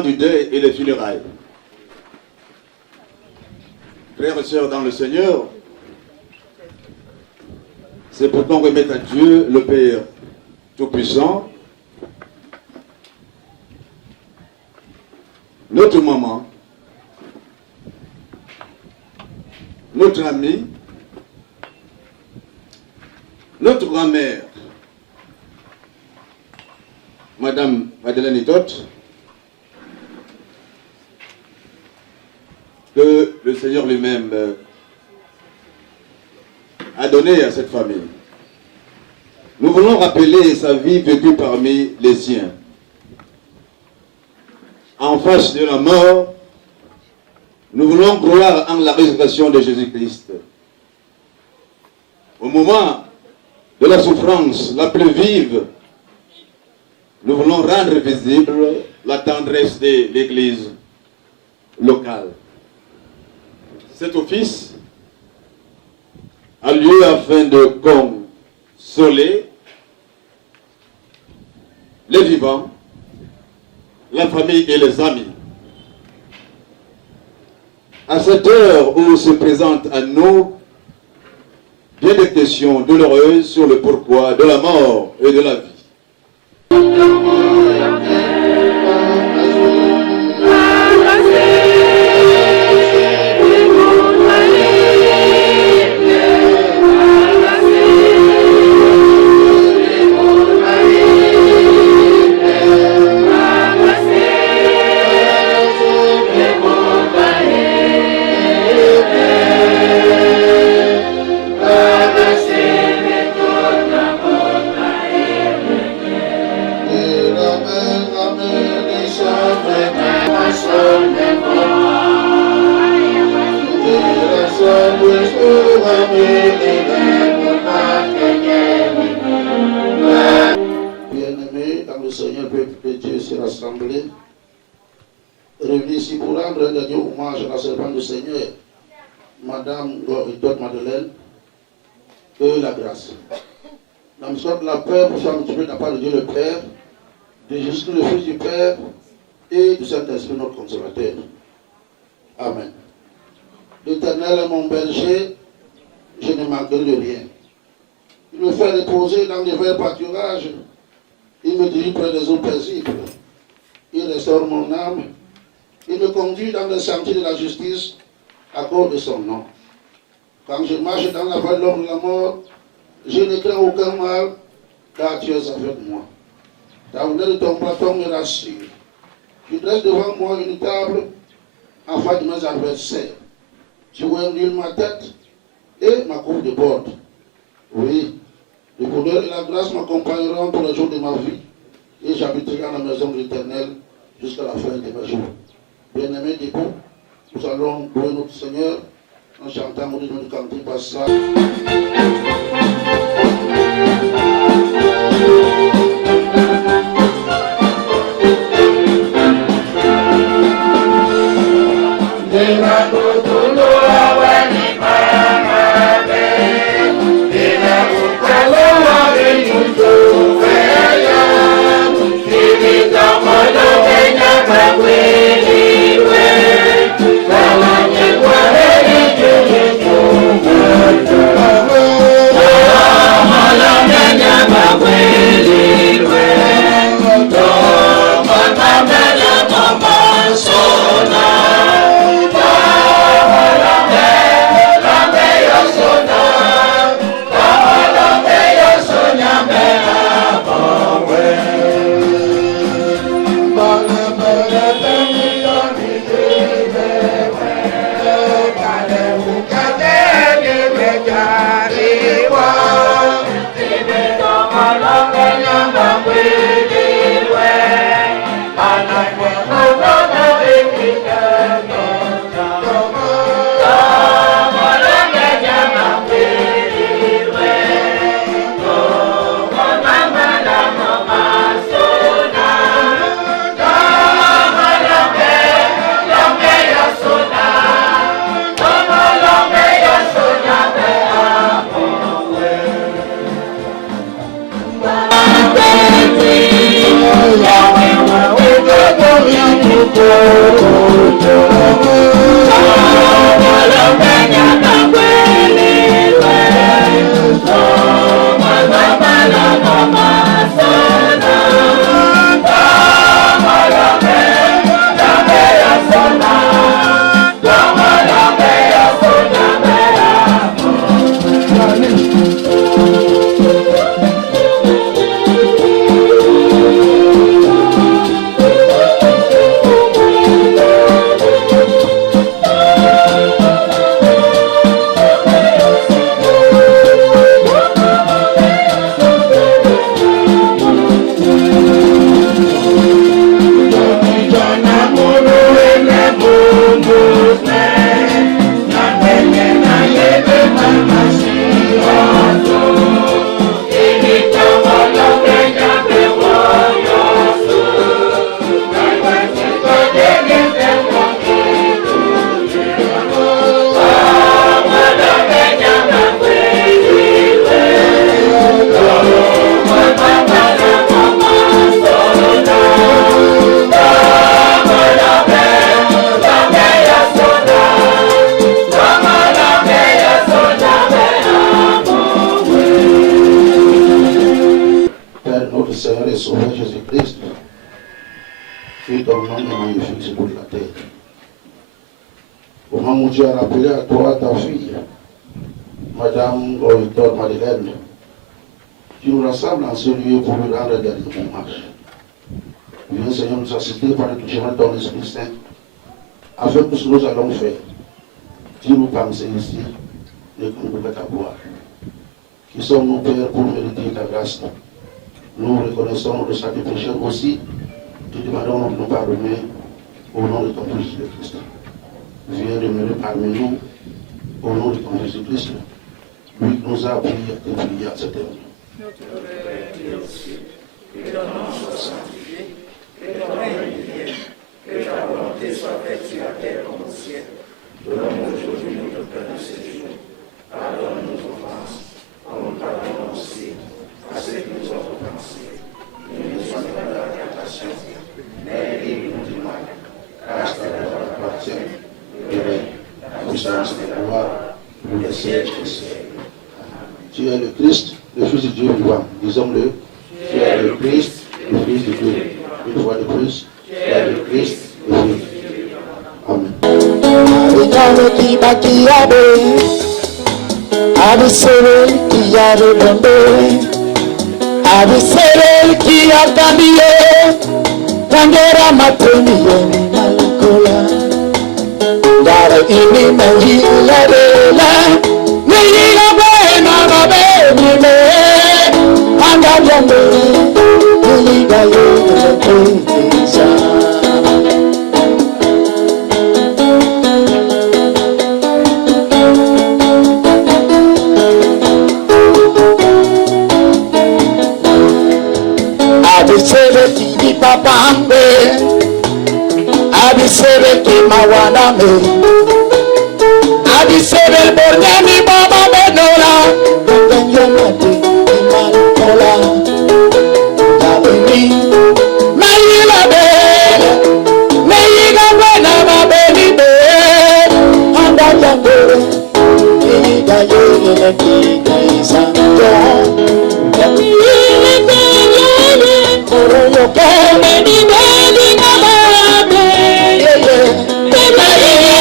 temps du deuil et des funérailles. Frères et sœurs dans le Seigneur, c'est pour qu'on remette à Dieu, le Père Tout-Puissant, notre maman, notre amie, notre grand-mère, Madame Madeleine Itot, que le Seigneur lui-même a donné à cette famille. Nous voulons rappeler sa vie vécue parmi les siens. En face de la mort, nous voulons croire en la résurrection de Jésus-Christ. Au moment de la souffrance la plus vive, nous voulons rendre visible la tendresse de l'Église locale. Cet office a lieu afin de consoler les vivants, la famille et les amis. À cette heure où se présentent à nous bien des questions douloureuses sur le pourquoi de la mort et de la vie. Bien-aimés, dans le Seigneur, peuple de Dieu s'est rassemblé, réunis ici pour rendre un dernier hommage à la servante du Seigneur, Madame Itot Madeleine, que la grâce. Dans le sort de la paix, pour faire multiplier de la part de Dieu le Père, de Jésus le Fils du Père et du Saint-Esprit notre consolateur. Amen. L'Éternel est mon berger, je ne manquerai de rien. Il me fait reposer dans les verts pâturages. Il me dirige près des eaux paisibles. Il restaure mon âme. Il me conduit dans le sentier de la justice à cause de son nom. Quand je marche dans la vallée de l'ombre de la mort, je ne crains aucun mal, car tu es avec moi. Ta honneur de ton bâton me rassure. Tu dresses devant moi une table en face de mes adversaires. Tu ondules ma tête et ma coupe de bord. Oui, le bonheur et la grâce m'accompagneront tous les jours de ma vie et j'habiterai dans la maison de l'Éternel jusqu'à la fin de mes jours. Bien-aimés debout, nous allons louer notre Seigneur en chantant au rythme du cantique passage. Amen. Tu as rappelé à toi, ta fille, Madame Victor Madeleine, qui nous rassemble en ce lieu pour lui rendre un dernier hommage. Viens Seigneur nous assister par le touchement de ton Esprit Saint, afin que ce que nous allons faire, tu nous penses ici, ne nous pouvons ta gloire. Qui sommes-nous, Père, pour mériter ta grâce? Nous reconnaissons notre salut pécheur aussi, te demandons de nous pardonner au nom de ton Fils Jésus-Christ. Viens demeurer parmi nous, au nom de ton Jésus-Christ, lui qui nous a appris à te prier à cette heure. Notre Père qui es aux cieux, que ton nom soit sanctifié, que ton règne vienne, que ta volonté soit faite sur la terre comme au ciel. Donne-nous aujourd'hui notre pain de ce jour. Pardonne-nous nos offenses, comme nous pardonnons aussi à ceux qui nous ont offensés. Ne nous sois pas dans la tentation, mais délivre-nous du mal, car c'est la gloire appartient. La puissance et la gloire pour les siècles des siècles. Tu es le Christ, le Fils de Dieu vivant. Disons-le. Tu es le Christ, le Fils de Dieu. Une fois de plus, tu es le Christ, le Fils de Dieu. Amen. Dare ini mahila rela, mahila buena babe me, anga jambe, mahila yo kuisa. Abisere tibi papambe, abisere ki mawana me. Abisere el borgani baba benola, benyo mati imanola. Yabeni, mayila bela, mayiga wena mabeni be. Anda yangore, iliga yele kike santo. Yamile bela, koro yo kome ni beli namabe. Bela yele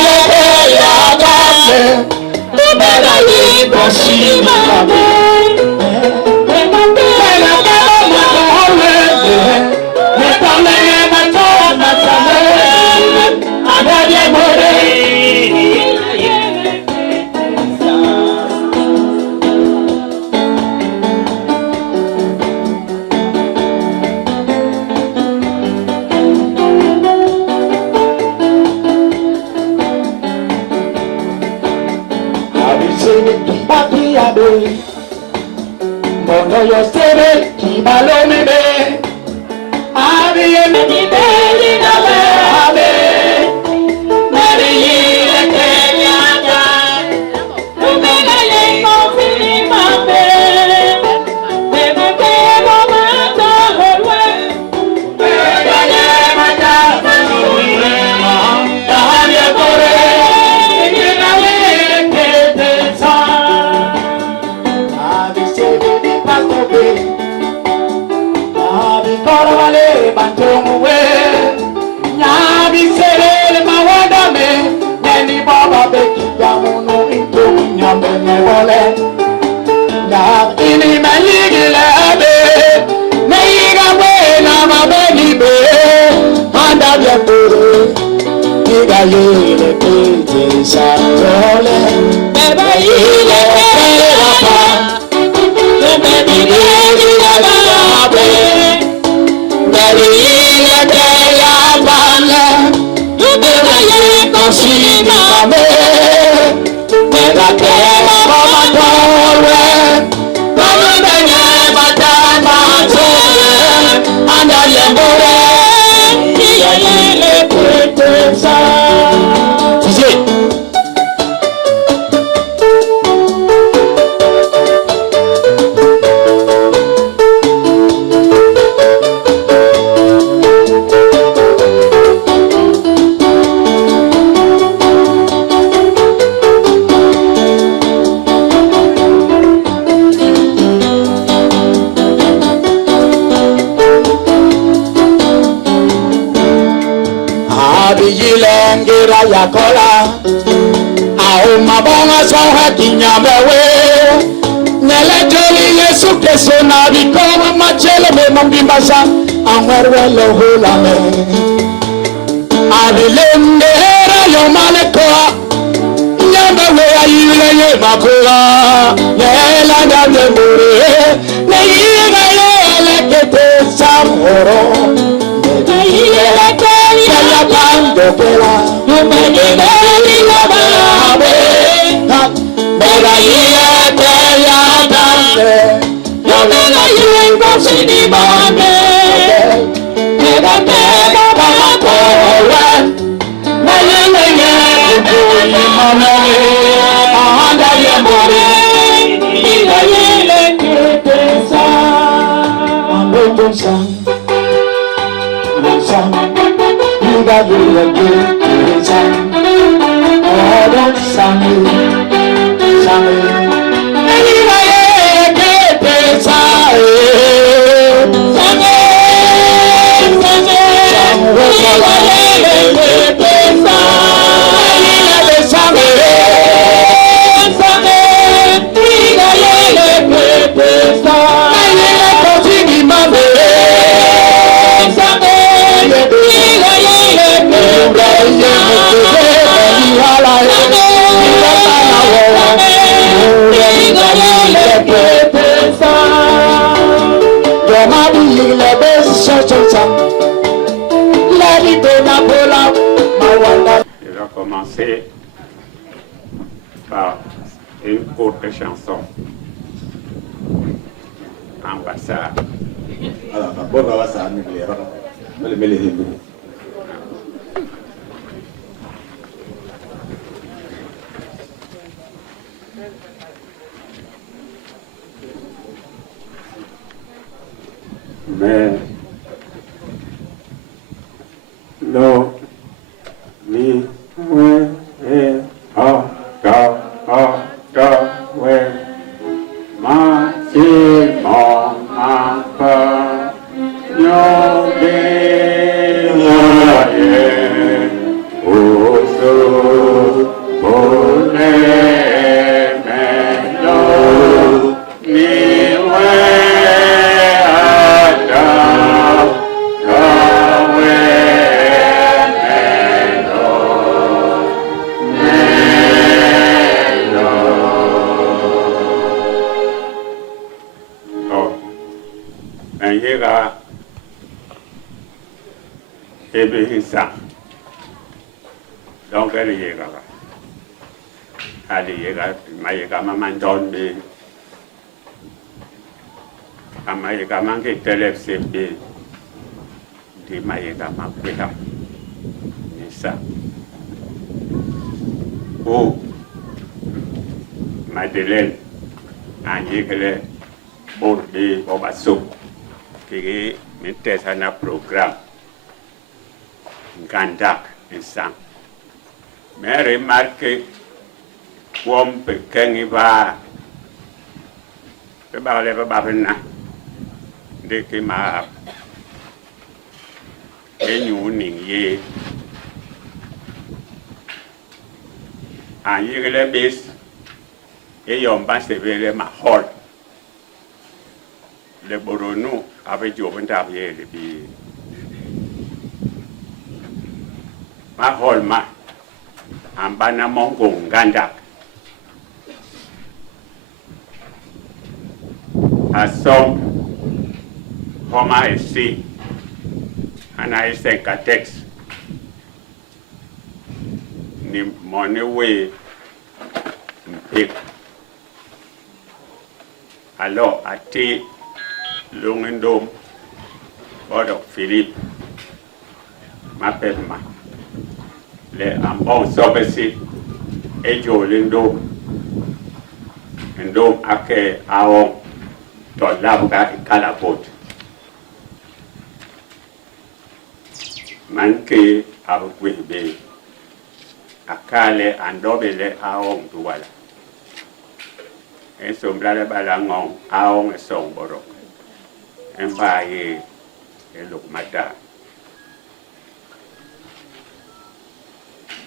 bela yele bashima me. Bela bela mahole, metale matoma matale, adale more. Mono yo sere ki balome be, abi ye meni beli na be abe, meri ye kenyanga, umena ye kofili mabe, bebe bebo mata holwe, bebe ye mata holwe. ole na ini mayigile be mayiga we na mabeni be anda bia puru iga yele pete sa ole beba ile papa beba ile la be beba ile la bala beba ile consina me beba beba mama tore baba benya matama tore anda yembore iga yele pete sa Yilengira yakola au mabonga soha kinyamewe neleteli Yesu Kristo na bikoma machele me mambimbasa amwerwe lohula me abilende hera yo malekoa nyambewe ayile ye makula yela dade mure ne yiga yele kete samoro ne yele la bando pela no me la babe bela ye te ya dande no me la ye bosini mame bela bela baba kola na ye ko mame anda ye more ila ye le pesa ando san God will give his hand. Oh, don't sang Je vais commencer par une courte chanson. Ambassade. Mais lo mi we e a ga we ma chi mo ma pa yo de la ye o so o ne me lo mi we a ga we Yega Ebehisa. Donc elle yega. Ali yega, mayega mamandon be. Amayega manke telef sebe. Di mayega makwela. Nisa. Oh. Madeleine. Anyekele. Orde obaso. Qui mettait un programme Gandak ensemble. Mais remarquez comme quelqu'un va parler de dès que ma et en yégle bis et yon ba se vele ma hol le boronu avec joven tabier le bi ma hol ma ambana mongo nganda asom homa esi ana esenkatex ni money way mpik alors ati lungindom bodo Philippe mapema le ambon sobesi ejo lindo ndo ake ao to labga kalabot manke abugwebe akale andobele ao duwala sombrale balangong aong song borok embaye elok mata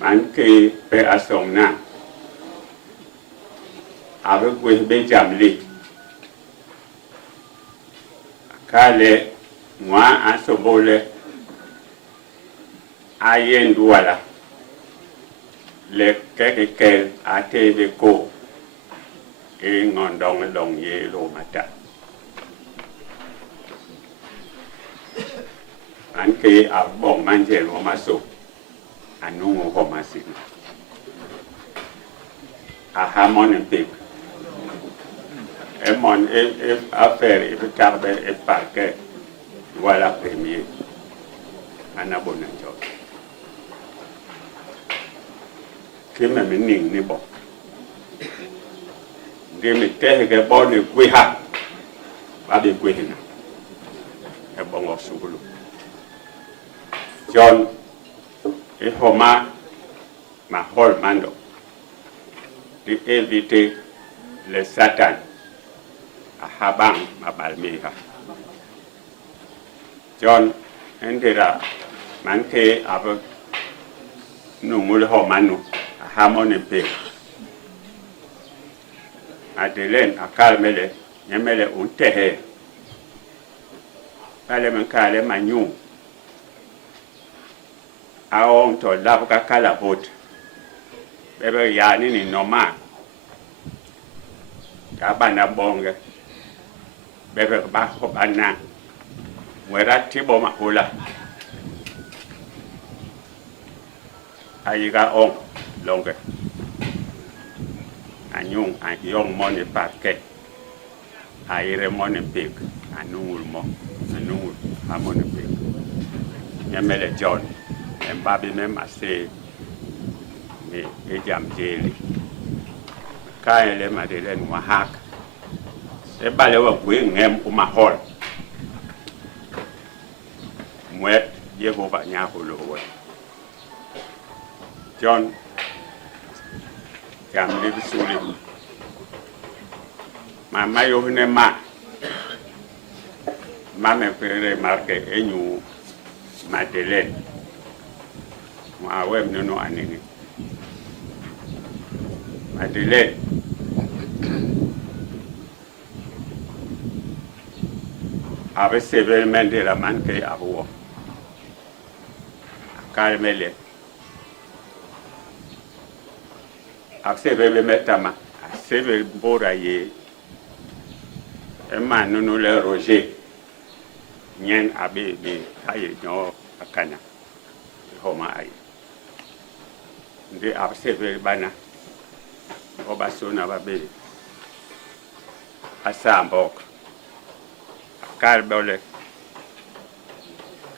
manke pe asong na abugwe be jamli kale mwa asobole ayen duwala le keke atebe ko e ngondong long ye lo mata anke abong manje lo maso anungo ho masin a hamon pik emon e affaire e carbe e parquet voilà premier anabona job kime mening ni bo demi tehege bone kwiha babe kwihina e bongo sugulu John e homa ma hol mando di éviter le satan a habang ma balmiha John endera manke ave nungul homanu a hamone pe Adelen akalmele nyemele untehe pale mankale manyu aon to labka kala bot bebe yani ni noma ka bana bonge bebe ba ko bana mwera tibo mahula ayiga on longe anyung ayong money parquet ayire money pig anungul mo anungul amone pig nyamele John embabi mema se me ejam jeli kaele madelen wahak e bale wa kwe ngem kuma hol mwet Yehova nyakolo wo John jam libi suli mama yohne ma me pere marke enyu Madeleine ma web no anini Madeleine ave severamente la manke avo kalmele Aksever metama, aksever boraye, ema nono le roger, nyen abe be aye nyo akana, homa aye. Nde aksever bana, obasona babe, asambok, akarbole,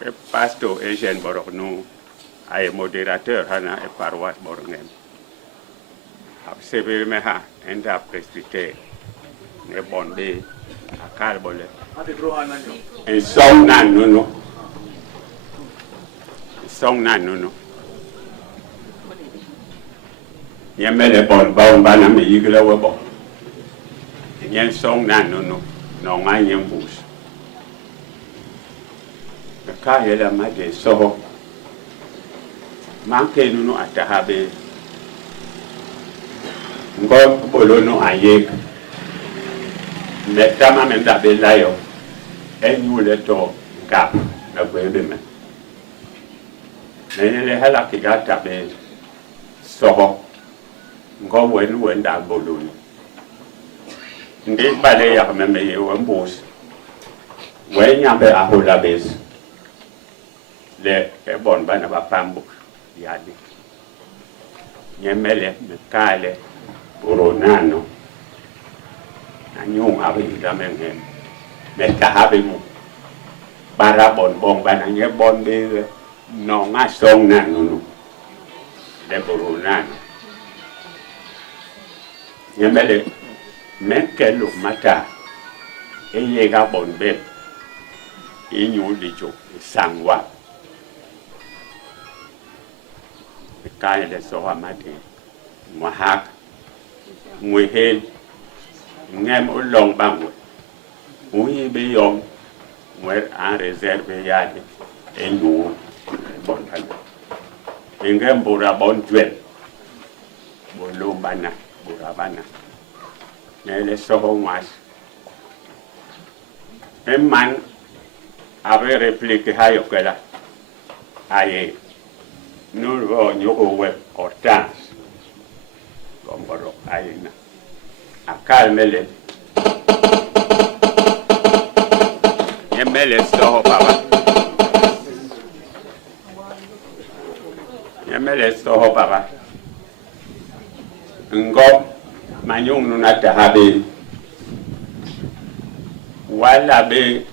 ke pastor Eugène Boroknou, aye modérateur hana e paroisse Borongem. Absebe meha enda presbyter ne bonde akal bole en song nan nono yemele bon ba bana me yigla webo yen song nan nono no nganyem bus ka yela ma de so manke nono atahabe Ngo bolono ayek. Metama menda belayo. Enyule to gap na gwebe me. Nele hala kigata be soho. Ngo wen da bolono. Ndi bale ya meme ye wembos. Wen nyambe ahola bes. Le bon bana ba pambuk yadi. Nyemele mekale Uronano, anyung abi damenge, mekahabi mu, barabon bong bananye bon be no ngasong nanu, le Uronano. Nyemele mekelu mata, eyega bon be, inyu licho sangwa, mekale le sowa mati, mwahak. Ngwe ngem ulong bangwe uyi be yom ngwer en réserve yadi enu bon kan ngem bura bon dwel bolo bana bura bana nele soho mas man avait répliqué hayo kala aye nous nyoko web hortense Gomboro aina akalmele yemele soho baba ngo manyung nunata habe wala be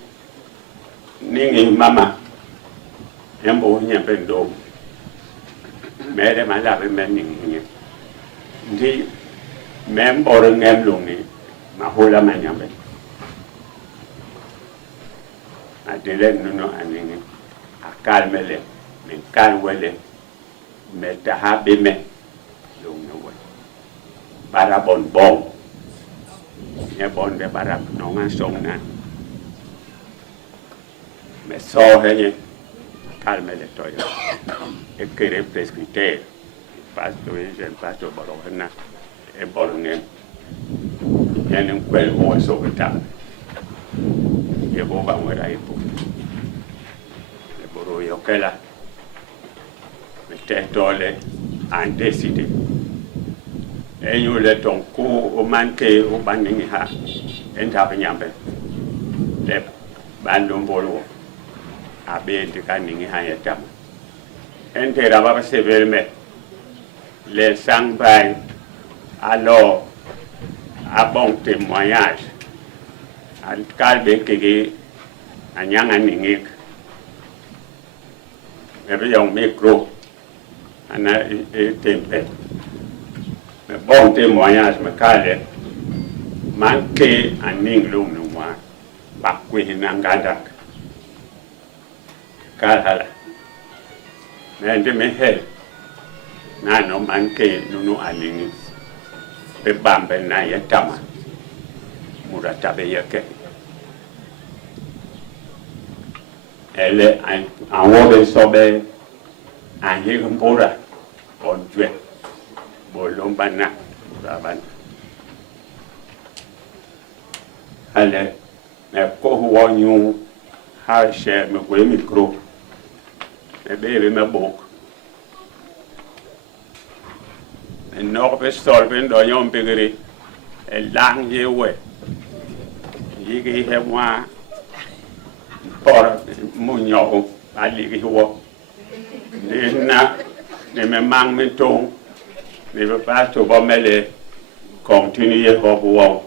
ningi mama yambo nyembe ndo mere mala be meningi Ndi member ngem lungi mahola manyambe adele nuno aningi akalmele min kalwele meta habe me lungi we barabon bom ye bon de barab no ngan songna me so henye kalmele toyo ekere prescripteur Pastor Asian Pastor Barona e Borne yani kwel mo so ta ye bo ba mo rai po e boro yo kala me te tole an décidé e ñu le ton ko o manke o banni ha en ta nyambe le bandum bolo abe de kan ni ha ya tam en te ra ba se verme les sang-bains, alors, à bon témoignage, à calbe kege, à nyanganingik, mais bien micro, on a été mais bon témoignage, me calme, manqué à ninglum nous moi, bakwe nangadak, calhala, mais de me help. Nano manke nunu alingi pe bambe na yetama muratabe yake ele en wobe sobe en yigumbura on dwe bolombana rabana ale me ko wonyu ha she me ko micro e be me bok en norbe stolpen do yom pegere e lang yewe yigi he wa por munyo ali gi wo na ne me mang me to ne be pas to bo mele continuer ho wo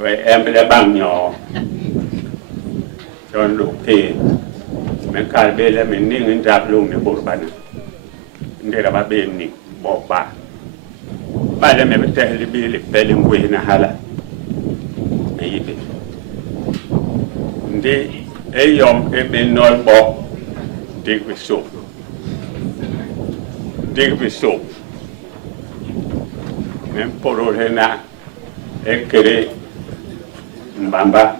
we emble bang nyo don lu ke me kal be le me ning ndap lu ne bo ban ndera ba be ni bo ba Bale me betehli bili pele ngwe na hala yibe ndi eyom ebe nol bo digbe so men poro hena ekere mbamba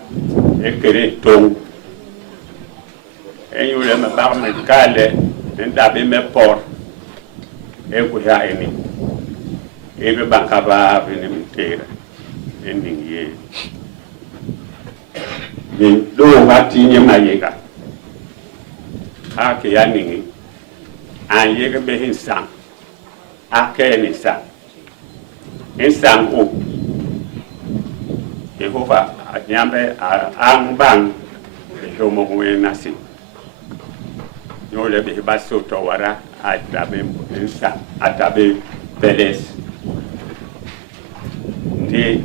ekere tong enyule me bar me kale ndabe me por ekuya eni et le bankaba venir terre ending ni do hati ni mayega ake ya ningi an yega be hinsan ake ni sa hinsan o Jehova anyambe ang bang do mo nasi yo le be baso to wara atabe hinsan atabe peles ndi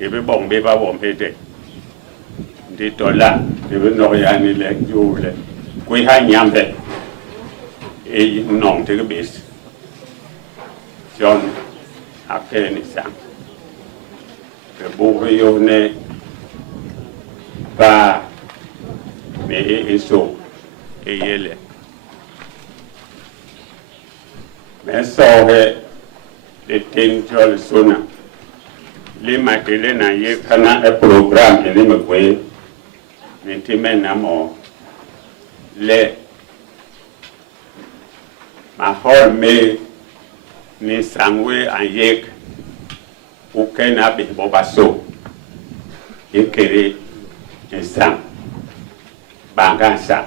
ebe bong be ba bom pete ndi tola ebe no ya ni le jule ko ha nyambe e non te bes John akeni sang e bo yo ne ba me eso e yele me so he de tenjol sona le matele na ye kana e program ele me kwe mentime na mo le ma hol me ni sangwe an yek o kena be bobaso ekere ensam bangansa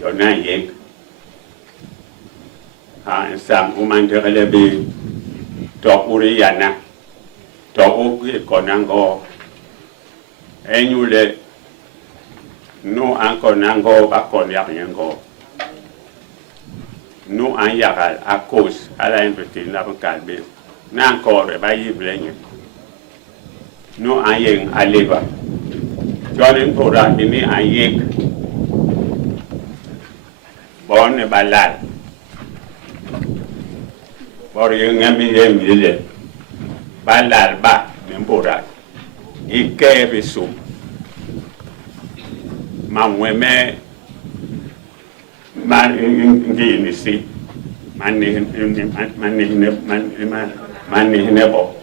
yona yek ha ensam o mandele be to uri yana to o konango enyule no anko nango ba konyango no an yagal à cause à la invité na calme na encore ba yiblenye no an yen aleba jonen pora ni an yek bon balal bor yen ngami yemile balal ba mbora ikebe so mamweme man ngi si man ne bo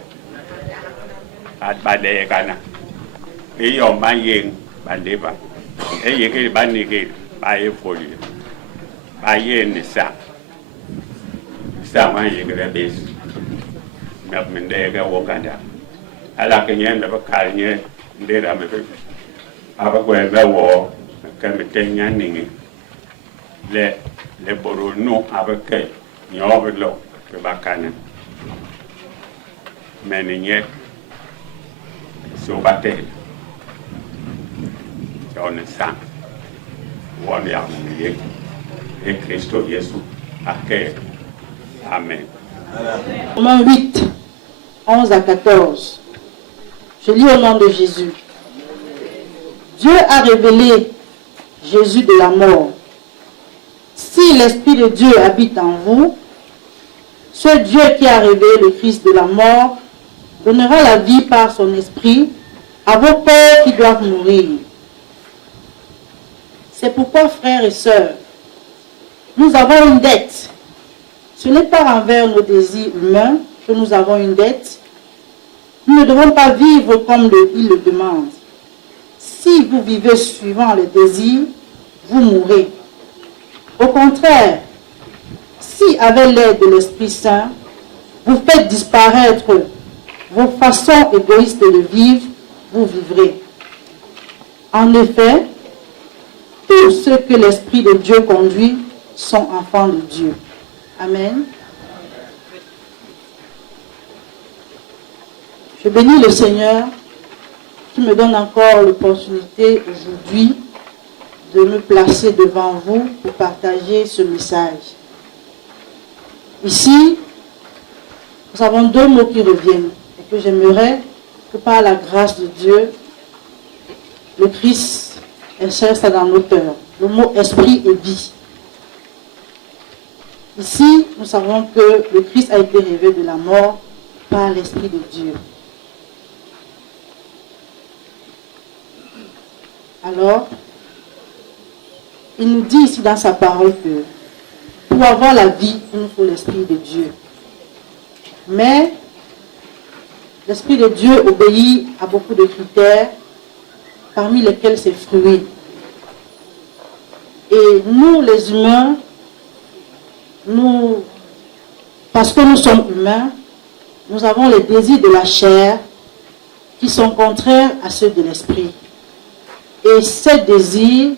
at bade kana e yo man yen bade ba e ye ke ban ni ke ba e foli ba ye ni sa man ye ke bes mab men de ga wo kanda ala ke nyen da ba kal nye de da me aba ko e ba wo ka me te nyan ni le boro no avec nyoblo ke bakana meninye so bate on sang won ya ye et Christo Jésus akè amen. Romains 8 11 à 14. Je lis au nom de Jésus. Dieu a révélé Jésus de la mort. Si l'Esprit de Dieu habite en vous, ce Dieu qui a révélé le Christ de la mort donnera la vie par son Esprit à vos corps qui doivent mourir. C'est pourquoi, frères et sœurs, nous avons une dette. Ce n'est pas envers nos désirs humains que nous avons une dette. Nous ne devons pas vivre comme il le demande. Si vous vivez suivant les désirs, vous mourrez. Au contraire, si avec l'aide de l'Esprit Saint, vous faites disparaître vos façons égoïstes de vivre, vous vivrez. En effet, tous ceux que l'Esprit de Dieu conduit sont enfants de Dieu. Amen. Je bénis le Seigneur qui me donne encore l'opportunité aujourd'hui de me placer devant vous pour partager ce message. Ici, nous avons deux mots qui reviennent et que j'aimerais que par la grâce de Dieu, le Christ insère ça dans nos cœurs. Le mot esprit et vie. Ici, nous savons que le Christ a été révélé de la mort par l'Esprit de Dieu. Alors, il nous dit ici dans sa parole que pour avoir la vie, il nous faut l'Esprit de Dieu. Mais l'Esprit de Dieu obéit à beaucoup de critères, parmi lesquels ses fruits. Et nous, les humains, nous Parce que nous sommes humains, nous avons les désirs de la chair qui sont contraires à ceux de l'esprit. Et ces désirs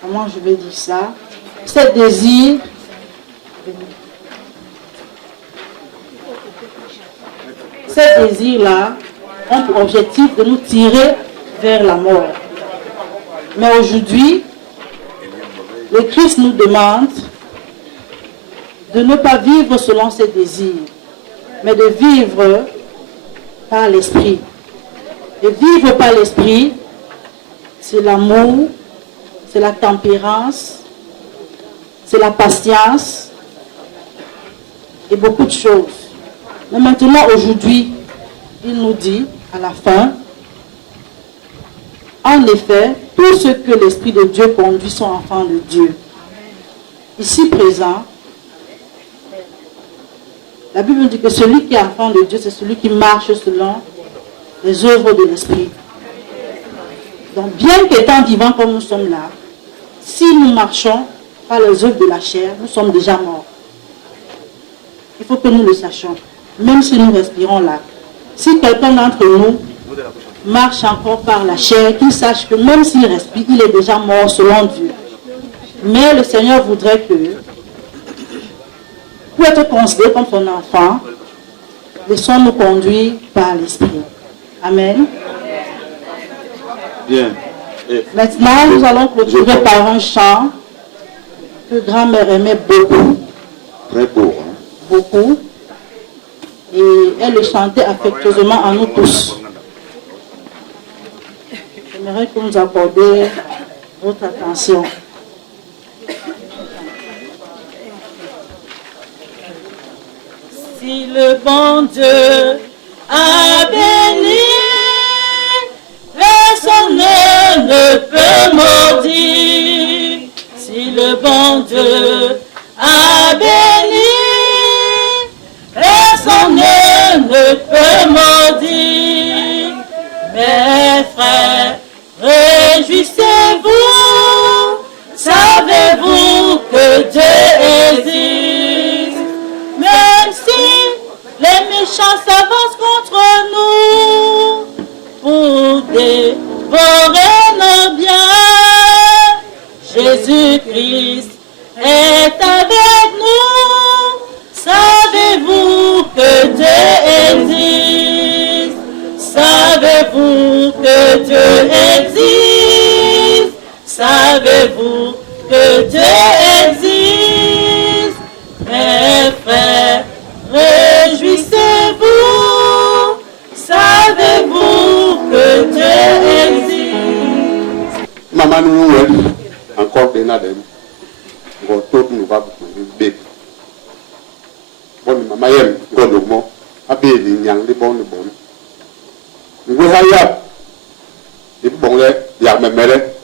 comment je vais dire ça? Ces désirs là ont pour objectif de nous tirer vers la mort. Mais aujourd'hui, le Christ nous demande de ne pas vivre selon ses désirs, mais de vivre par l'esprit. Et vivre par l'esprit, c'est l'amour, c'est la tempérance, c'est la patience et beaucoup de choses. Mais maintenant, aujourd'hui, il nous dit à la fin, en effet, tous ceux que l'Esprit de Dieu conduit sont enfants de Dieu. Ici présent, la Bible dit que celui qui est enfant de Dieu, c'est celui qui marche selon les œuvres de l'Esprit. Donc, bien qu'étant vivants comme nous sommes là, si nous marchons par les œuvres de la chair, nous sommes déjà morts. Il faut que nous le sachions. Même si nous respirons là. Si quelqu'un d'entre nous marche encore par la chair, qu'il sache que même s'il respire, il est déjà mort selon Dieu. Mais le Seigneur voudrait que, pour être considéré comme son enfant, laissons-nous conduire par l'Esprit. Amen. Bien. Maintenant, nous allons clôturer par un chant que grand-mère aimait beaucoup. Très beau. Hein? Beaucoup. Et elle le chantait affectueusement à nous tous. J'aimerais que nous accordions votre attention. Si le bon Dieu a béni, personne ne peut maudire. Si le bon Dieu a béni, personne ne peut maudire. Mes frères, réjouissez-vous, savez-vous que Dieu existe. Même si les méchants s'avancent contre nous pour dévorer nos biens, Jésus-Christ est avec nous. Savez-vous que Dieu existe? Savez-vous que Dieu existe? Savez-vous que Dieu existe? Mes frères, réjouissez-vous. Savez-vous que Dieu existe? Maman nous encore des nadem. Go tout nous va big. Bon maman yem go do mo. Abi li nyang li bon bon. Ngwe ha ya. Di bon le ya me mere.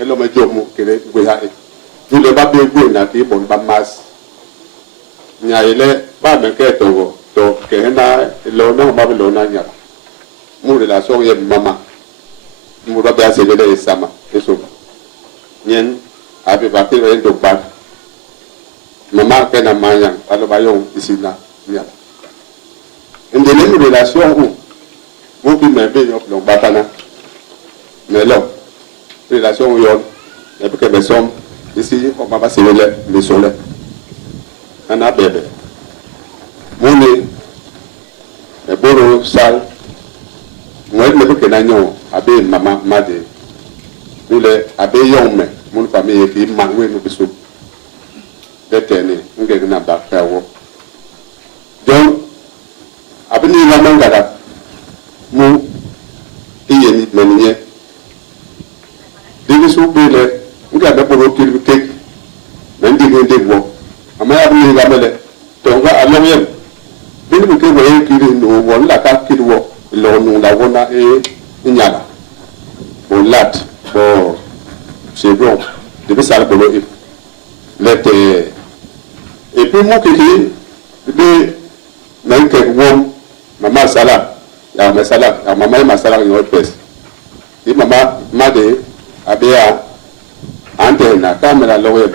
Elo me jomu kele ngwe ha e. Ju le ba be ngwe na ki bon ba mas. Nya ile ba me ke to ke na lo na ba lo na nya. Mu relation yem mama. Mu ba ba se le sama. Eso. Nyen abi ba pe re do ba. Mama ke na manyang alo ba yo isina nya. Ndele mu relation où vous qui m'avez dit donc batana mais là relation où yon et puis que mes sommes ici on va passer le soleil on a bébé mouni et boro sal moi le peu que n'agnon abe maman made nous les abe yon mais mon famille qui mangwe nous bisou détenu ngé na ba kawo donc abini la mangara mu iyeni menye digi su bele nga da boro kiri tek nan digi ndegwo amaya abini la mele to nga alonyen bini mu ke wo kiri no won la ka kiri wo lo nu la wona e nyala bo lat bo c'est bon de ça bolo e lete et puis mo kiki de nan ke wo mama sala ya masala ya mama masala yo pes di mama made abia ante na kamera lowe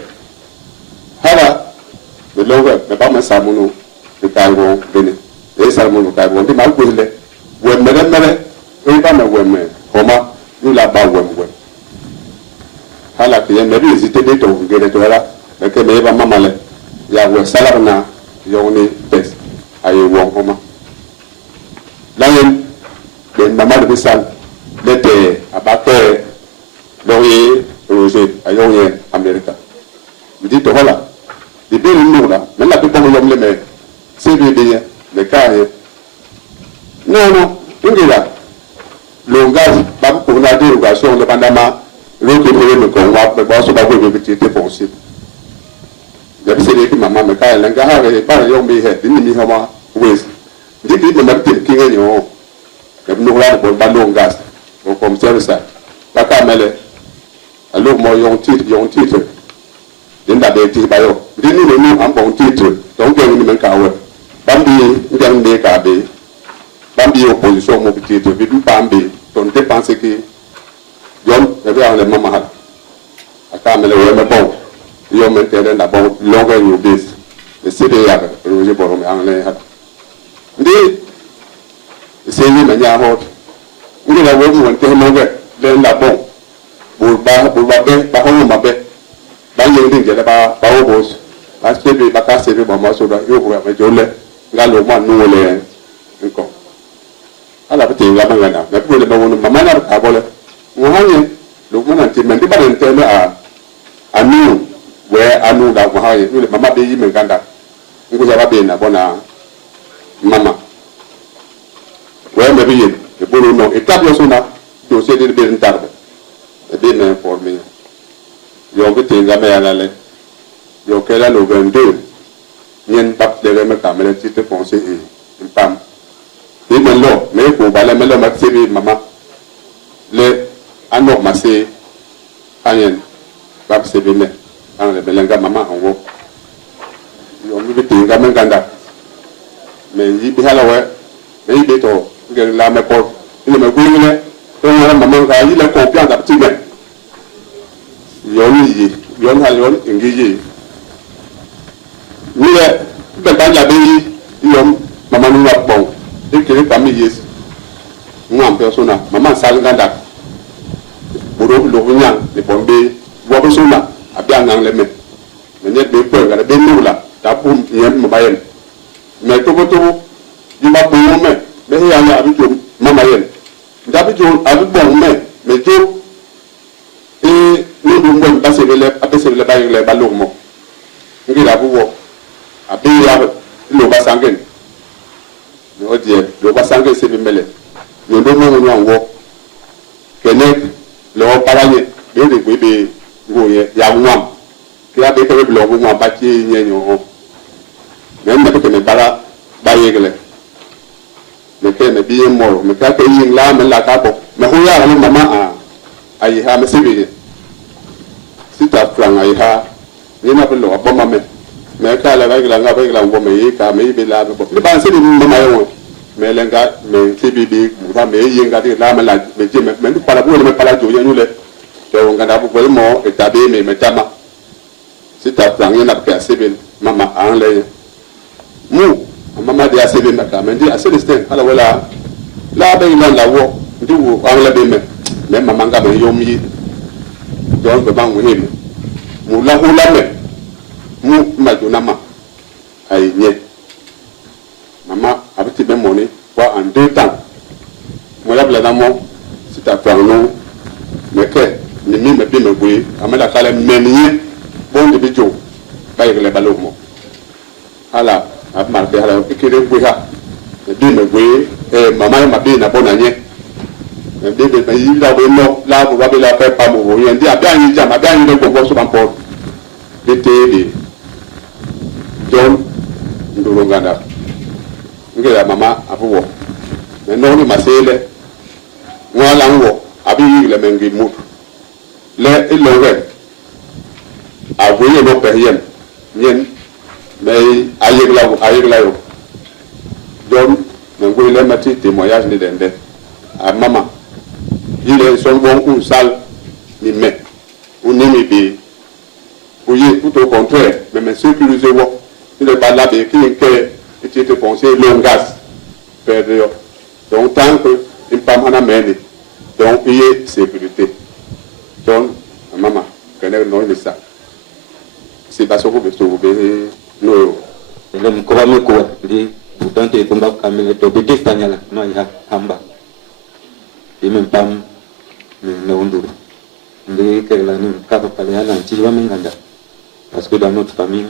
longue mais pas me samono de caïron venu et samono caïron de mal brûlé ouais mere et pas me ouais comment nous là bas ouais hala que me visiter des to gele to là mais que me ba mamale ya ouais salarna yoni pes aye wo comment là ben maman de sal l'été à Baké Laurier Roger ayoye Amérique me dit voilà des belles nous là même la plupart de les c'est bien les cas non ingéra le langage pas pour la dérogation de bandama l'autre premier me convoit mais bon ça va vous petit possible j'avais c'est que maman me quand le gars avait pas yon bi he ni hama wes dit que me mettre qui est non nous là pour pas langage donc comme ça pas qu'à mêler alors moi yon titre đến đã đề thi bayo đến ni nu am bon titre donc cái ni men kawe bambi ngang de ka be bambi opposition mo titre bi bambi ton dépenser que yon avait en le mama ha aka mele we me bon yo men tere na bon longue yo bis le cd ya roger borom en le ha ndi c'est ni manya hot ni la we mo te mo ge le na bon bu ba be ba ho ma be ba yeng ding jele ba wo bos ba se be ba ka se be ba ma so da yo ko ya me jole nga lo ma nu le ko ala pete nga mangana na ko le ba wono mama na ka bole mo hanye lo mo na ti men di ba den tele anu we anu da mo hanye le mama be yi men ganda ngo ja ba be na bona mama we me be yi e bolo no e tablo so na do se de be ntarbe e be me informer yo que tenga me alale yo que la le 22 nien pap de me camera titre pensé et pam et me lo me ko bala me lo maxi mama le anok masé ayen pap se be me an le belenga mama en wo yo me tenga me ganda me yi bi hala we me yi be to ngel la me ko ile me gwingile to mama ga yi le confiance a petit ben yon halion ingiji ni le be ban la be yon mama nu wa bon e kere pami yes ngam persona mama sal nganda boro lo nyang le bombe wo be sona abia ngang le me ne be pe ga be nu la ta pum yem mo bayen me to yuma po me ya ya abi jo mama yen ndabi jo abi bon me jo nous devons passer le bail le ballon ngi la buwo abi ya lo basangen no die lo basangen se bi mele yo do mo no anwo kenek lo paranye be de be ngoye ya nwam ki ya be ke be lo mo ba ti nyenyo même na ke me bara bayegle me ke me bi mo me ka ke yin la me la ka bo me ho ya lo mama ayi ha me se bi sita franga iha ni na pelo aboma me ka la ga ngo me ka me be la bo le ban se ni mama yo me lenga me tbb mu ta me yinga de la me la me je me ndu pala bo me pala jo yanyu le to nganda bo bo mo e tabe me tama sita franga na ka sebe mama an le mu mama de asebe me ka me ndi asebe sten ala wala la be la wo ndu an la be me mama nga me yo mi donc be bang muhim mu la hula me mu majuna ma ay nye mama abiti be moni wa en 2 temps mo la bla namo sita parno me ke ni mi me bi me gwe amela kala menye bon de bijo bay le balo mo ala ab mar be ala ikire gwe ha bi me gwe mama ma bi na bona nye bebe ba yi la we no la bo ba be la pe pa mo wo yen di abia yin jam abia yin le go so ban po de te John ndoro nganda ngela mama abuwo me no ni masele ngala ngo abi le mengi mu le ilowe abuye no pe yen nyen me ayegla yo John ngwe le mati témoignage ni dende a mama il est son bon ou sale ni met ou ni mi bi ou au contraire mais sécuriser wo il est pas là, mais qui est qui te pensé longas, perdre. Donc, tant que une femme en amène, donc il y a sécurité. John, maman, quand elle non, il est ça. C'est pas ce que vous pouvez nous. Le mkoba kwa ndi butante tumba kamile to bidif tanyala no ya hamba ime pam ne unduru ndi kela ni kapa pale ala nchiwa menganda parce que dans notre famille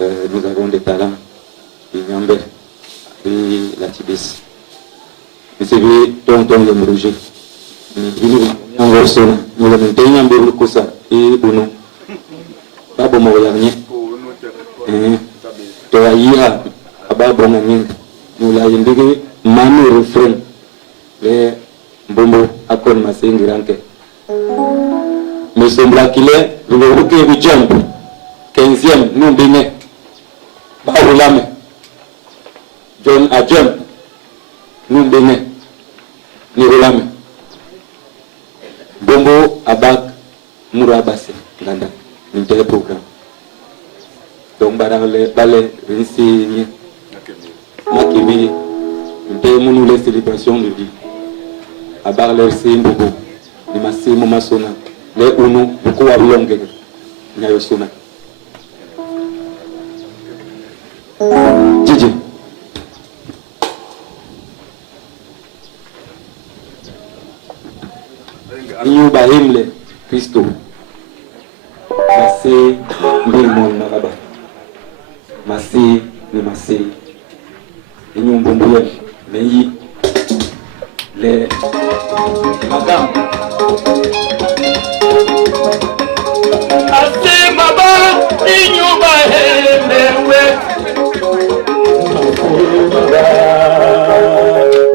nous avons des talents Inyambe et la Tibis et c'est lui tonton le mrouge ni en versona nous le maintenons bien ko sa et uno babo mo yanyi to ayiha ababo ngani mula yindigi manu refrain le mbombo akon masengi ranke me sembla qu'il est le ruke du jump 15e nous bine ba ulame John a jump nous bine ni ulame bombo abak murabase nganda ni tele programme. Donc, balé, rinsi, makibi, nous les célébrations de vie. À bar les simbogo, les massés, momasona, les uno, beaucoup à longue, nyayosona. Gigi. Nous bahimle, Christo. Massé, mbimon, maraba. Masih ni masih ini umbumbuan meyi le magam asemaba inyuba helewe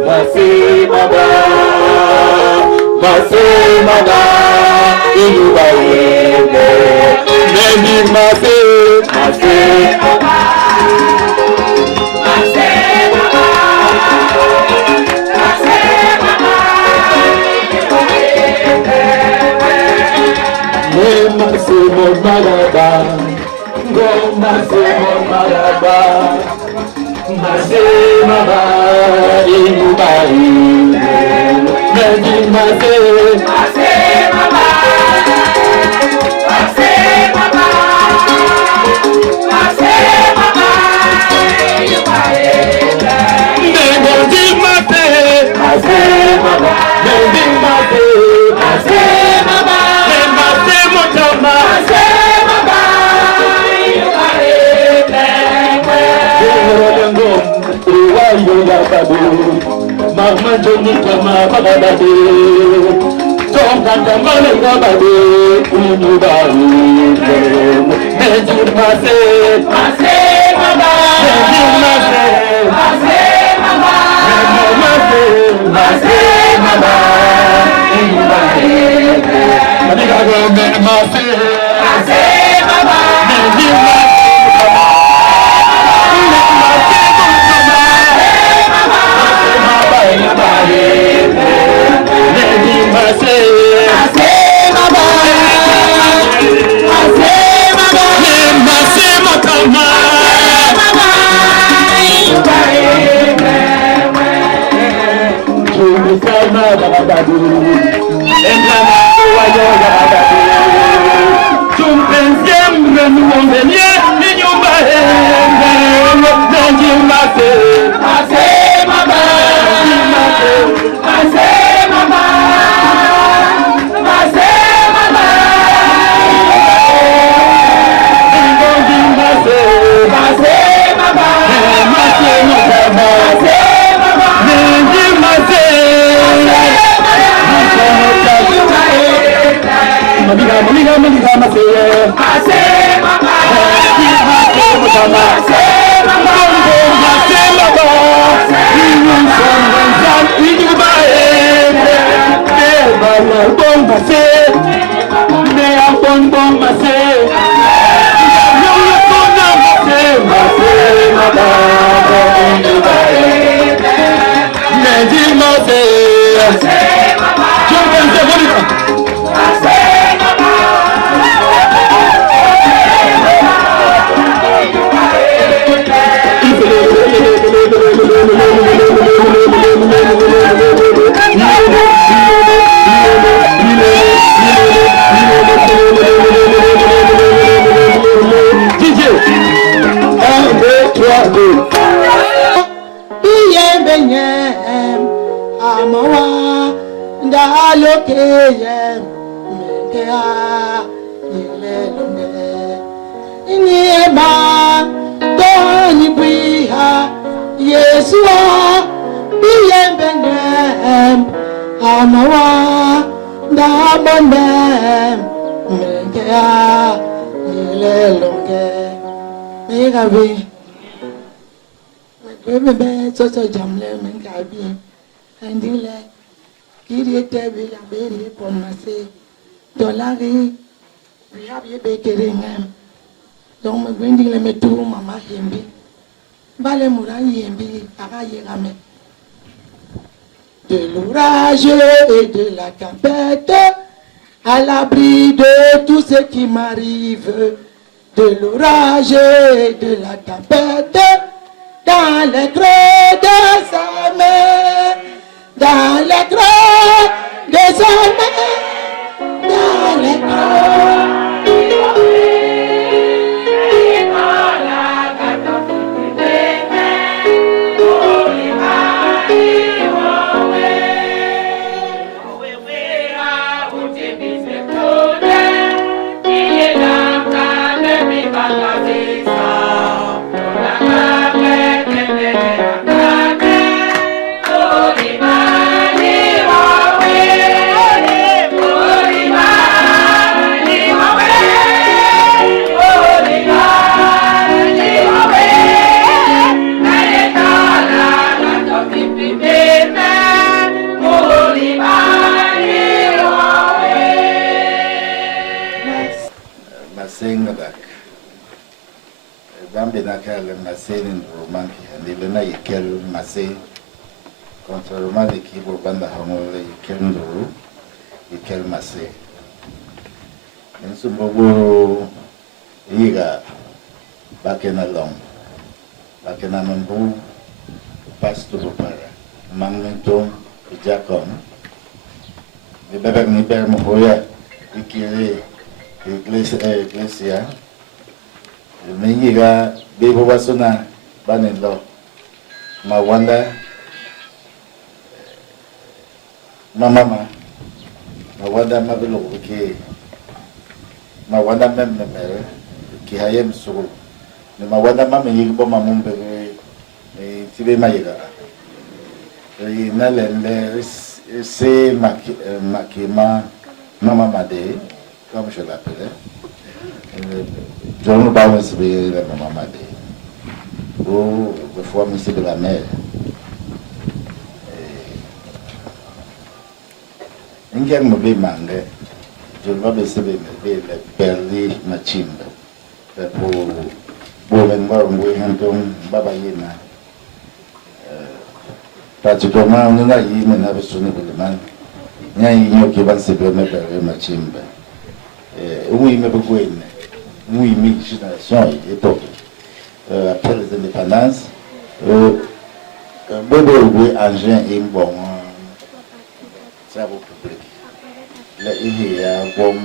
masemaba inyuba helewe meyi masih Mama Johnny kama bagade, Jonga kama bagade, unubari, Mejir mase, mama, Mejir mase, mama, mase, mama, unubari, Adiga go mase, mama, Mejir mase. Jumpen lokeye mengea ilelunge iniema doni biha Yesua biyembenem amawa damonem mengea ilelunge megabi bebe soso jamle mengabi andile kiri tebi ya beri pomase dolari bihabi bekere ngam donc me gwendi le metu mama hembi bale mura yembi aga yegame de l'orage et de la tempête à l'abri de tout ce qui m'arrive de l'orage et de la tempête dans les creux de sa main, dans les creux de sa main, dans les creux. Contrairement à l'équipe au Banda Hamole, il quel massé. Nous sommes Iga, Bakenalong, Bakenamambu, Pastor Para, Mangenton, Jacom, le bébé Niper Mohoya, Iglesia, le Mengiga, Bebo Wasuna, Banelo, Mawanda. Mama, Mawanda Mabelo, Mawanda Mem, qui hayem sur le Mawanda Mam, il bon maman, et Tibé Maïga. Il n'a c'est Makima, Mama Made, comme je l'appelais. John Bowens, la Mama Made. Ou, des fois, monsieur de la mer. Ingian mobe mange, je vais baisser le perli machimba. Pour bovengar hantom baba yena. Pratiquement, on a eu une aversion de l'man. Il y a une qui va se permettre de machimba. Oui, mais beaucoup. Oui, mais génération et tout. Après les indépendances, Bobo engin est bon. Travaux publics. La Ilia, Bom,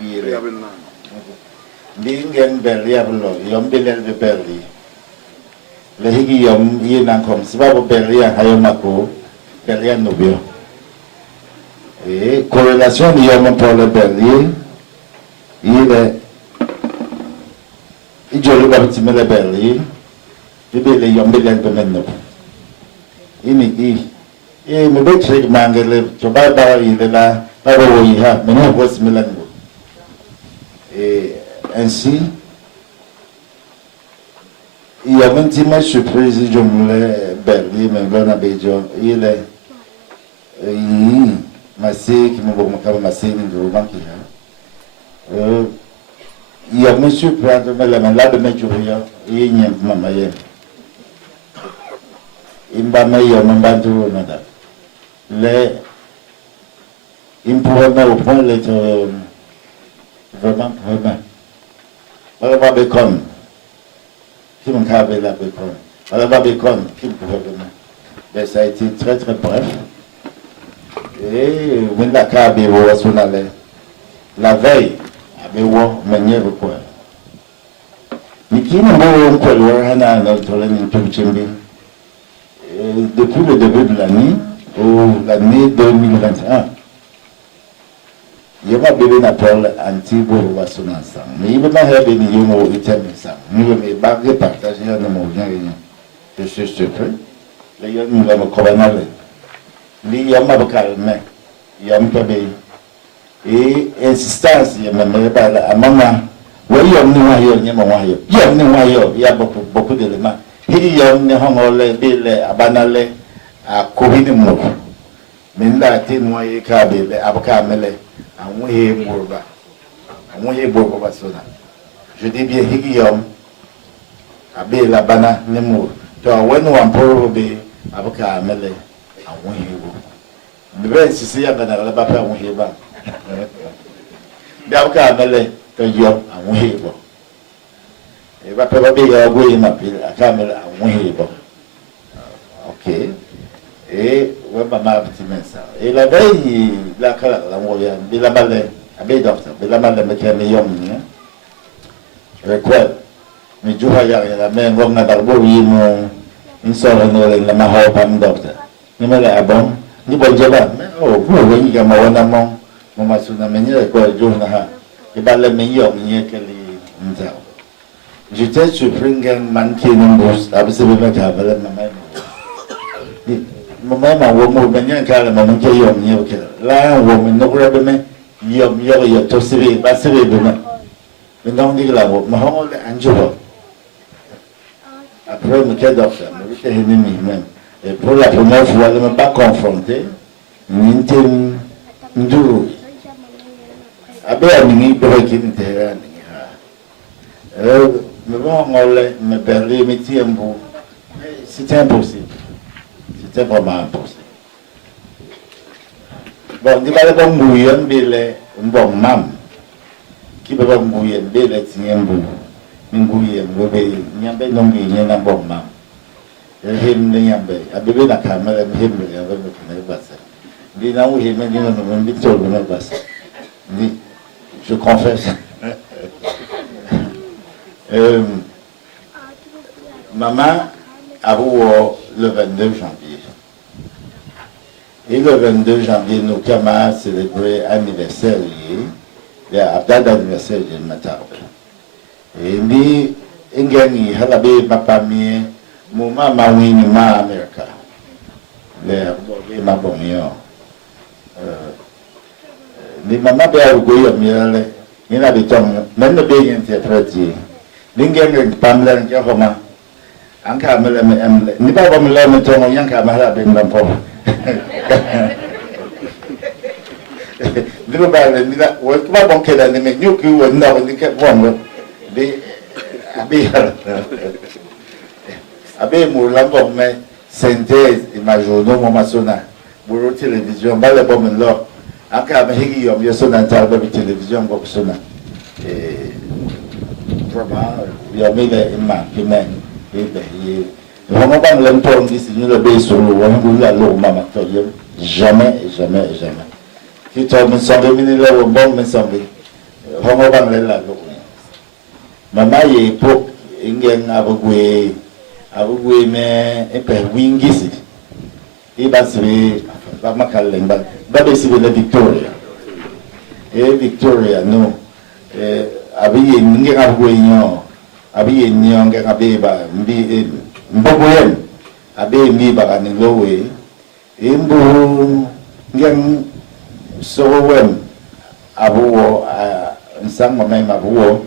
Vire. Dingen Berliablo, Yom Belel de Berli. Le Higi Yom Yenankom, Sibabo Berlia, Hayomako, Berlia Nobio. Et corrélation de Yom pour le Berli, il est. Il joue le bâtiment de Berli, il est le Yom Belel de Menop. Il me dit. Et me bête mangele to baba il est là baba oyiha me no voice melango et ainsi il y a une petite surprise je me Berlin mais là Béjon il est massé qui me bon massé de banque il y a monsieur prendre mais là de mettre il y a maman il m'a mis au moment nada il pourrait mettre au point les vraiment. Voilà Bacon. Qui m'a cavé la Bacon. Voilà Bacon qui me pouvait venir. Mais ça a été très très bref. Et on a cavé au Sonalé. La veille, avec moi, manière quoi. Mais qui n'a pas eu quoi depuis le début de l'année, ou l'année 2021, Yama bebe na Paul antibo wa sunansa. Mais il veut pas faire béni yomo item ça. Nous me bagger partager na mo rien. Je suis surpris. Les gens nous va me connaître. Li yama bakal me. Yam pabe. Et insistance yama me ba la mama. Oui yam ni wa yo nyama wa yo. Yam ni wa yo ya beaucoup d'éléments. Hiri yam ni hongole bele abanale a kohini mo. Minda ti mo ye ka bele abaka mele. Je dis bien Higiyom, Abe la bana nemo. To when one pour be Abaka Mele, and one hero. The best is here than a Bapa won't hear back. The Abaka Mele, to Yom, and one hero. If I probably be away in a camel and one hero. Okay. Ouais, maman, petit mince. Et la veille, la moyenne, la balai, à bé docteur, la malade me tient meilleur. Je crois, mais je vois la main, on a d'abord eu une sorte de la main, pas un docteur. Ni me la bon, ni bon jaba, mais oh, vous voyez, il y a mon masuna, mais il y a quoi, je n'ai et pas le meilleur, il y a que les. J'étais surpris qu'un man qui nous bosse, absolument qu'à la main. Mama wo mo benya kala ma nke yom nye oke la wo me no kura be me yom yo to sibe ba sibe be me ndong di la wo ma ho le anjo après me ke docteur me ke ni même et pour la première fois je me pas confronté ni tem nduru abe ani be ke ni te ni ha me bon ngole me perdre mi tiempo c'était impossible. C'est vraiment impossible. Bon, tu vas bon mouiller, mais bon mam, qui peut pas mouiller, mais le tien bou, mouiller, mouiller, nyambe nongi, nyana bon mam. Him nyambe, abebe na caméra, him nyambe me basa. Dis na où him nyambe me bitol me basa. Dis, je confesse. Maman a le 22 janvier. Et le 22 janvier, nos camarades célébraient l'anniversaire, la date d'anniversaire de Matarbe. Et ni ingani halabe papami, muma mawini ma Amerika. Le ma bonyo. Ni mama be arugoyo mirale, ni na bitom, même le bien interprété. L'ingani pamela n'kahoma. Anka mele me emle ni ba me le me tongo yanka ma la be ndampo ni ba le ni la wo ba bon ke da ni me nyuki wo na ni ke bon de abe mo la bon me synthèse imajono mo masona buru télévision ba le bon me lo anka me higi yom yo sona ta ba télévision go sona vraiment yo me le imma ki me on va pas me l'entendre ici, nous le baissons, on va la l'eau, maman, jamais, jamais, jamais. Qui t'a me semblé, mais là, on va me sembler. On va pas me la l'eau. Maman, il y a époque, il y a avoué, mais un peu wingis. Il va se faire, va baisser la Victoria. Et Victoria, non. Avec une avoué, non. Abi nyonge abeba mbi mbogoyen abe mi bagani lowe imbu ngem sowem abuwo nsang mama abuwo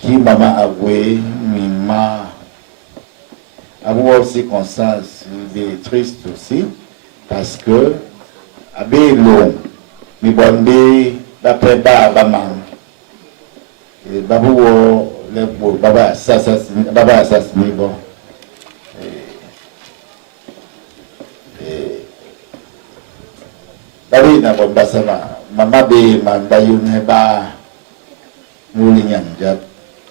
qui mama avoué mima abuwo circonstance des triste aussi parce que abe long mi bonbe d'après ba man et babuwo le baba assassiné bon Dari na bon basama mama be mandayu ne ba mulinyam jab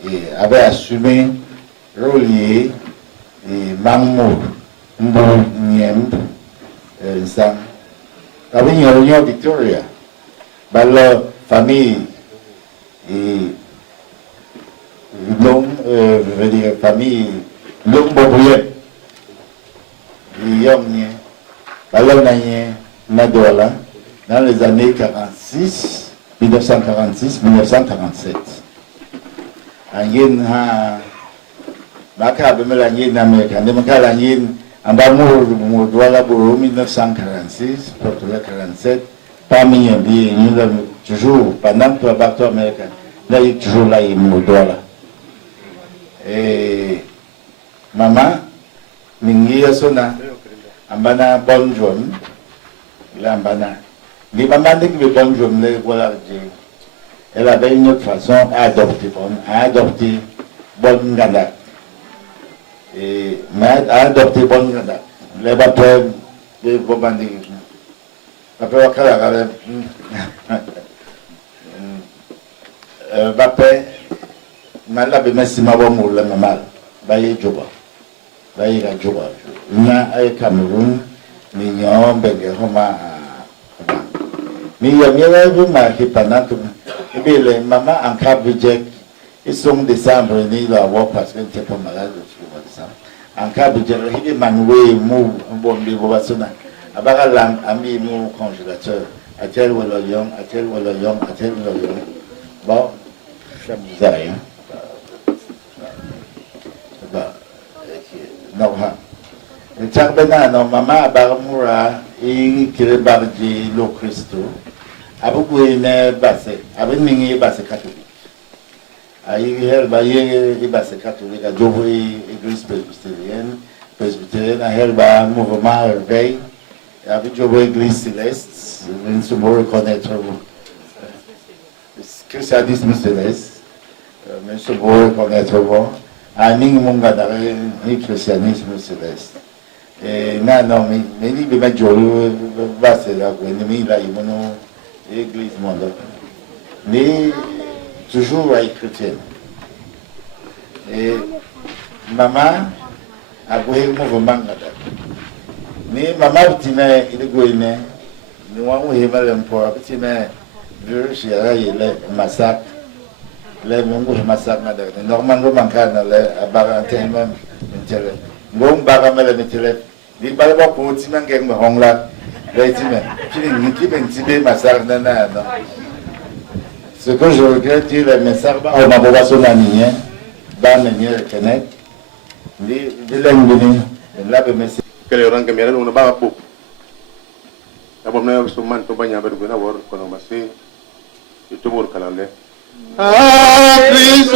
et avait assumé rôle et mangmo mbo nyem sang avait une réunion Victoria ba la famille et l'homme, je veux dire, famille, l'homme boboyen, l'homme, l'homme n'a dola, dans les années 46, 1946-1947. Angin maka bemela ngin Amerika, demaka ngin amba mu douala boro 1946, pour 47, parmi les bien, nous toujours pendant que le bateau américain, là il toujours là il mu douala. Et maman mingi sona ambana bonjour, là ambana. Les mamans qui me bonjour, les voilà. Elle avait une autre façon à adopter bonne ganda. Et mais à adopter bonne ganda. Les vapeurs de Bobandi. Vapeur Kalagale. Vapeur. Malabe merci ma bonne moule la mal. Baye Juba. Baye la Juba. Na ay Cameroun. Mignon Bengue Roma. Mais il y a mieux remarqué pendant que les mamans en cas budget, ils sont décembre, ils doivent avoir parce qu'ils n'étaient pas malades de décembre. En cas budget, ils manoué, mou, un bon niveau, à Baralang, ami, mou, congélateur, à tel ou l'oignon, à tel ou l'oignon, à tel ou l'oignon. Bon, ça vous a rien. Non, le charbena, non, maman, à Baramura, et qui est bardi, l'eau Christo. Avec une basse, avec une basse catholique. Aïe, basse catholique, à Dovry, église presbytérienne, à Helba, mouvement réveil, avec Dovry, église céleste, nous sommes reconnaître le christianisme céleste, nous sommes reconnaître à Ningmongada, le christianisme céleste. Et non, mais il y a des gens qui basse, là, l'église mondiale. Mais toujours à chrétienne. Et maman a joué le mouvement. Mais maman, il est goïné. Nous avons eu un peu de massacre. Les massacres. Normalement, on a baranté même. Nous avons baranté les les balles pour le temps que nous avons là. Ce que je regrette, c'est le message on m'a pas son ami, dans le mien reconnaître, les langues, là le message. Que les rangs caméras on n'a pas pour. D'abord, nous sommes maintenant pas y avoir voir qu'on a massé et tout le monde calendrier. Ah, Christ,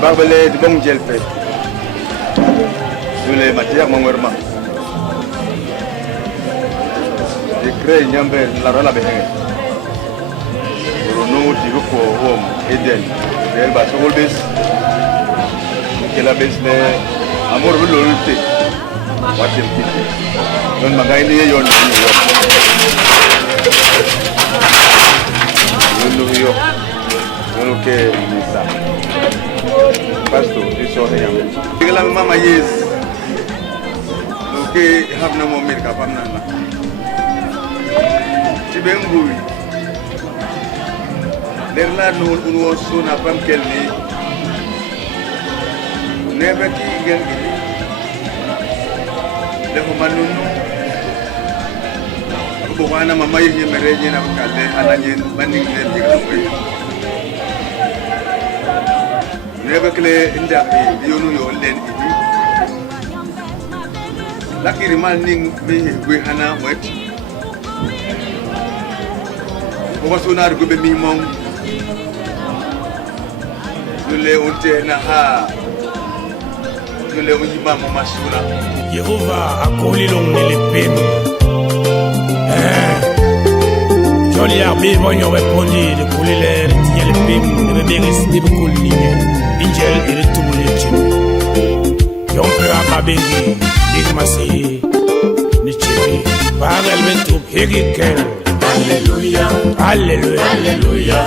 Barbelé de bon gel fait sur les matières mongourma. Je crée une ambiance la rola behé. Pour nous dire que home Eden, elle va se rouler. Que la baisse les amour de l'autorité. What est-ce que? Non magaïne yon. Yo. Non que ça. Pasto, isso é realmente. Chega mama yes. O que have no momento capaz nada. Se bem bui. Derla no uno na pam kelni. Neva ki gengi. Levo manunu. Bukan mama ye mereje na kale ananye maning ne diga. Neva kle inda yonu yo len idi. Lakiri maning me gwe hana wet. Bukan sonar go be mi mom. Nule unte na ha. Nule unjima mama sura. Yehova akoli long ne le penu. Johnny Arbi, voglio répondre, de couler l'air, de tirer le pim, de bébé rester de couler Angel et de tout le chim. Yon peut à ma béni, big massi, ni chibi, pagal bentou, higikel. Alléluia, Alléluia, Alléluia,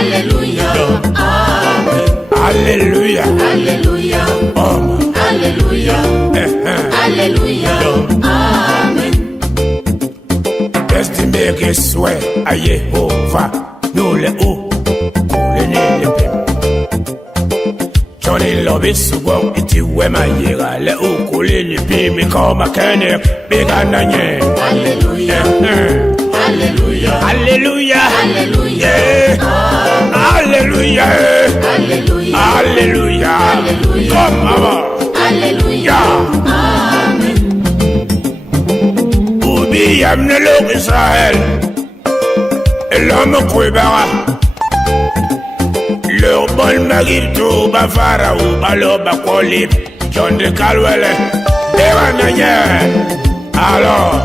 Alléluia, Amen. Alléluia, Alléluia, Amen. Alléluia, Alléluia, Amen. Estime que soit à Jéhovah, nous les ou, nous les pim. Johnny Lobby Sugo, et tu es ma yéra, les ou coulés les pim, mais comme à Kenner, bégananye. Alléluia, Alléluia, Alléluia, Alléluia, Alléluia, Alléluia, Alléluia, comme avant. Alléluia, Amen. Oubi amne l'eau Israël, et l'homme Kouibara. Le bon m'arrive tout, Bafara ou Balo Bakolib, John de Calwele, Devanaya. Alors,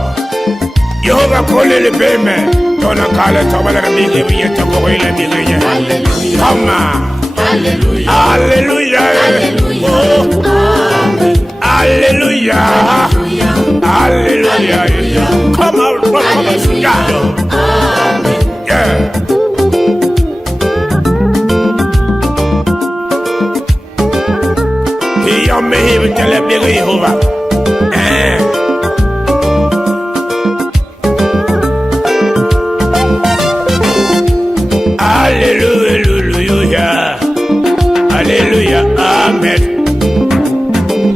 yo va coller le paiement, ton acale, ton va la bigre, bien ton courrier, la bigre. Alléluia, Alléluia, Alléluia, Alléluia, Alléluia, come on, yeah. He on me here with the big Jehovah. Alléluia, Alléluia, Amen.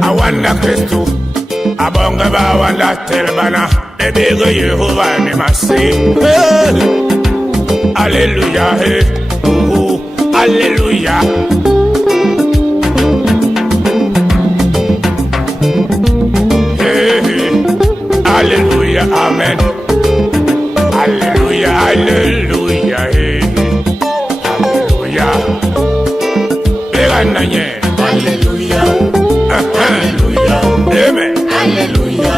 Awanda Christo, abonga ba wanda telbana, bebego Jehovah me masi. Alléluia, Alléluia. Alléluia, Amen. Alléluia, Alléluia, Alléluia. Bégananye. Alléluia, Alléluia, Amen. Alléluia.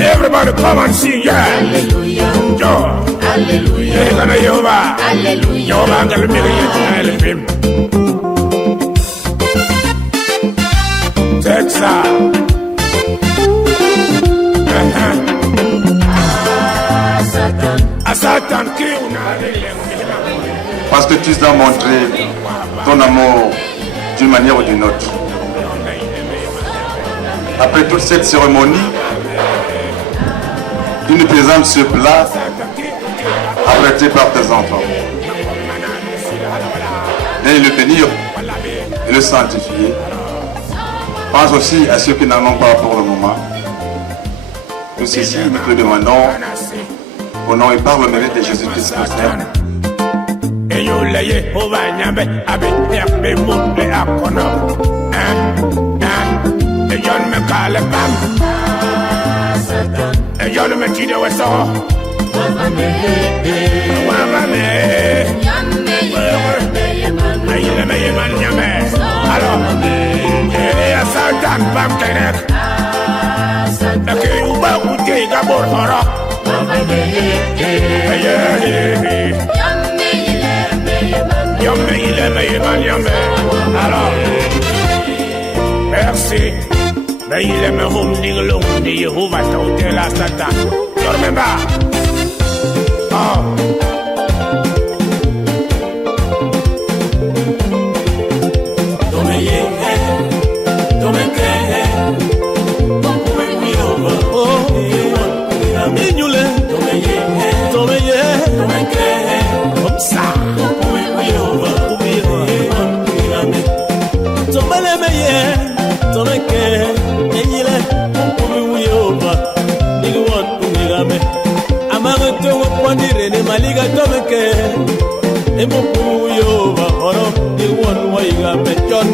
Everybody come and sing, yeah. Alléluia. Alléluia. Bégana Jehovah. Alléluia. Jehovah angal mériye tunayel pim. Texas. Parce que tu as montré ton amour d'une manière ou d'une autre. Après toute cette cérémonie, tu nous présentes ce plat apprêté par tes enfants. Viens le bénir et le sanctifier. Pense aussi à ceux qui n'en ont pas pour le moment. Nous ceci, nous te demandons au nom et par le mérite de Jésus-Christ notre Seigneur. Alors, merci. Mais il aime home ni long ni Jéhovah t'auté la Satan. Dormez pas. Oh. Maliga tomeke, emo puyo ba oro, di one way ga me John.